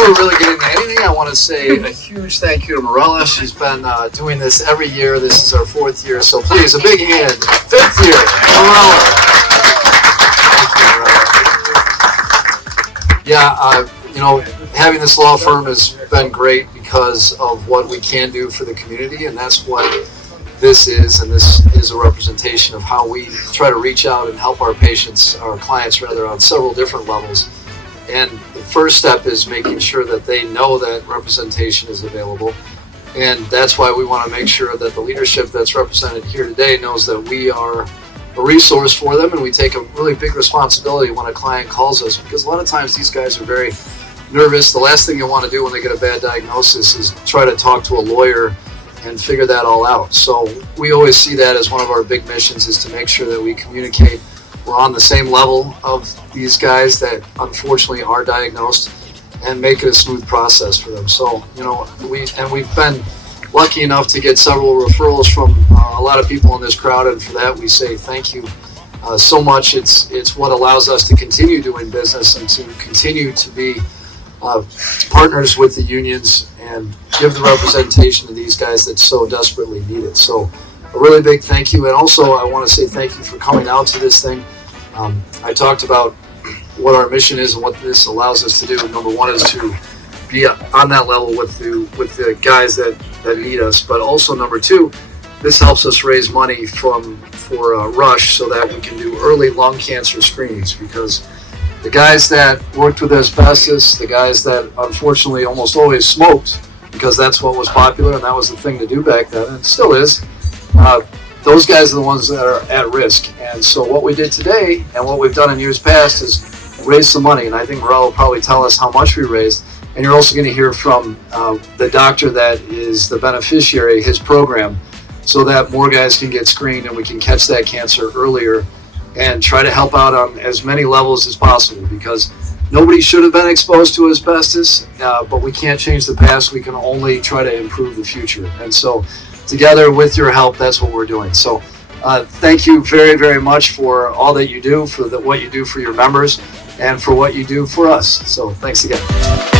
we're really getting to anything, I want to say a huge thank you to Morella. She's been doing this every year. This is our 4th year, so please, a big hand. 5th year, Morella. Thank you, Morella. Yeah, having this law firm has been great because of what we can do for the community, and that's what this is. And this is a representation of how we try to reach out and help our patients, our clients rather, on several different levels. And the first step is making sure that they know that representation is available. And that's why we want to make sure that the leadership that's represented here today knows that we are a resource for them, and we take a really big responsibility when a client calls us, because a lot of times these guys are very nervous. The last thing you want to do when they get a bad diagnosis is try to talk to a lawyer and figure that all out. So we always see that as one of our big missions, is to make sure that we communicate. We're on the same level of these guys that unfortunately are diagnosed, and make it a smooth process for them. So, we've been lucky enough to get several referrals from a lot of people in this crowd, and for that we say thank you so much. It's what allows us to continue doing business and to continue to be partners with the unions and give the representation to these guys that so desperately need it. So a really big thank you. And also I want to say thank you for coming out to this thing. I talked about what our mission is and what this allows us to do. Number one is to be on that level with the guys that need us, but also number two, this helps us raise money for Rush so that we can do early lung cancer screenings, because the guys that worked with asbestos, the guys that unfortunately almost always smoked, because that's what was popular and that was the thing to do back then, and it still is, those guys are the ones that are at risk. And so what we did today and what we've done in years past is raise some money, and I think Morel will probably tell us how much we raised. And you're also going to hear from the doctor that is the beneficiary, his program, so that more guys can get screened and we can catch that cancer earlier and try to help out on as many levels as possible, because nobody should have been exposed to asbestos, but we can't change the past. We can only try to improve the future. And so together with your help, that's what we're doing. So thank you very, very much for all that you do, for what you do for your members, and for what you do for us. So thanks again.